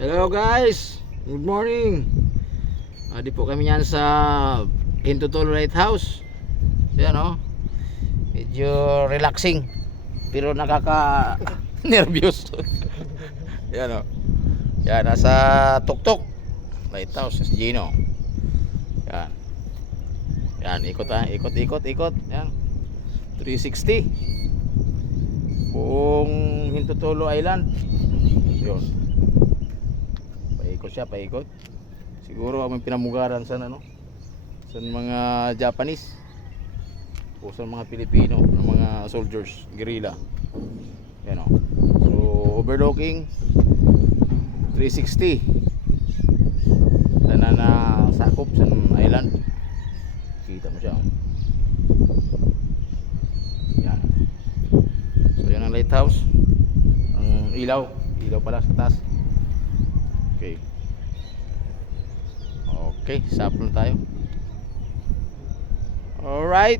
Hello guys, good morning. Di po kami yan sa Hintutol Lighthouse. Yan o, medyo relaxing pero nakaka nervyos. Yan o, yan nasa Tuktok Lighthouse si Gino. Yan, yan ikot ha, ikot. Yan 360 buong Hintutolo Island. Yun, paikot siya, paikot. Siguro may pinamugaran sa ano, sa mga Japanese o sa mga Pilipino, ng mga soldiers, guerrilla. Yan o. So overlooking 360 tanan na sakop sa island. Kita mo siya. Yan. So yan ang lighthouse. Ang ilaw pala sa taas. Okay, stop na tayo. Alright.